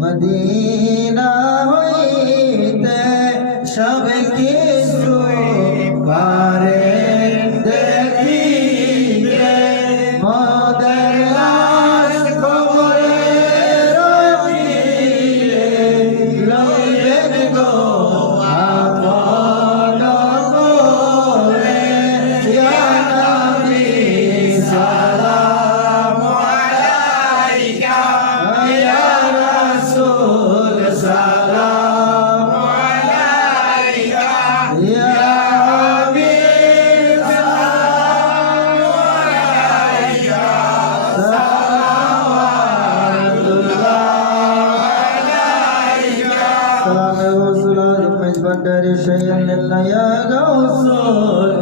মদিনা হইতে সব কিছু পারে দেখিতে মদের লাশ কবরে রাখিলে লইবেন গো আপন করে ইয়া নবী সালামু আলাইকা ইয়া রাসূল সালামু আলাইকা ইয়া হাবিব সালামু আলাইকা সালাওয়াতুল্লাহ আলাইকা সালামু আলাইকা মেজবান দারে শাইয়্যিদ ইয়া গাউসুল